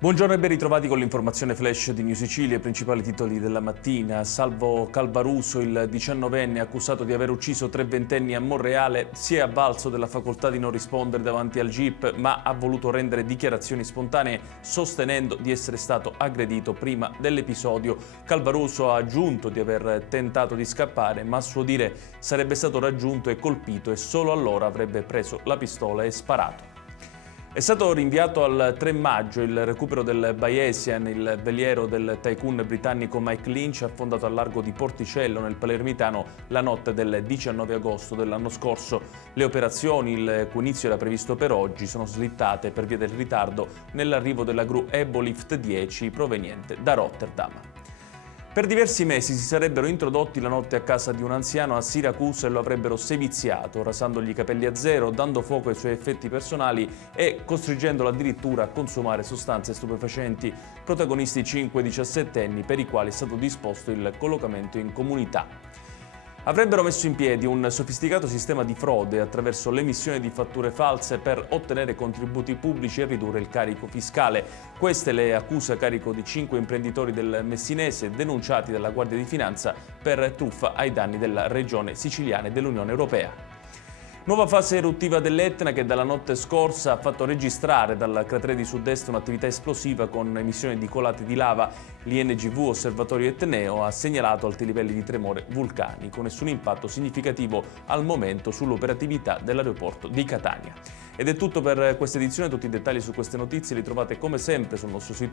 Buongiorno e ben ritrovati con l'informazione flash di New Sicilia, i principali titoli della mattina. Salvo Calvaruso, il 19enne accusato di aver ucciso 3 ventenni a Monreale, si è avvalso della facoltà di non rispondere davanti al GIP, ma ha voluto rendere dichiarazioni spontanee sostenendo di essere stato aggredito prima dell'episodio. Calvaruso ha aggiunto di aver tentato di scappare, ma a suo dire sarebbe stato raggiunto e colpito e solo allora avrebbe preso la pistola e sparato. È stato rinviato al 3 maggio il recupero del Bayesian, il veliero del tycoon britannico Mike Lynch, affondato al largo di Porticello nel Palermitano la notte del 19 agosto dell'anno scorso. Le operazioni, il cui inizio era previsto per oggi, sono slittate per via del ritardo nell'arrivo della gru Ebolift 10 proveniente da Rotterdam. Per diversi mesi si sarebbero introdotti la notte a casa di un anziano a Siracusa e lo avrebbero seviziato, rasandogli i capelli a zero, dando fuoco ai suoi effetti personali e costringendolo addirittura a consumare sostanze stupefacenti. Protagonisti 5 diciassettenni per i quali è stato disposto il collocamento in comunità. Avrebbero messo in piedi un sofisticato sistema di frode attraverso l'emissione di fatture false per ottenere contributi pubblici e ridurre il carico fiscale. Queste le accuse a carico di 5 imprenditori del Messinese denunciati dalla Guardia di Finanza per truffa ai danni della regione siciliana e dell'Unione Europea. Nuova fase eruttiva dell'Etna che dalla notte scorsa ha fatto registrare dal cratere di sud-est un'attività esplosiva con emissione di colate di lava. L'INGV Osservatorio Etneo ha segnalato alti livelli di tremore vulcanico, nessun impatto significativo al momento sull'operatività dell'aeroporto di Catania. Ed è tutto per questa edizione, tutti i dettagli su queste notizie li trovate come sempre sul nostro sito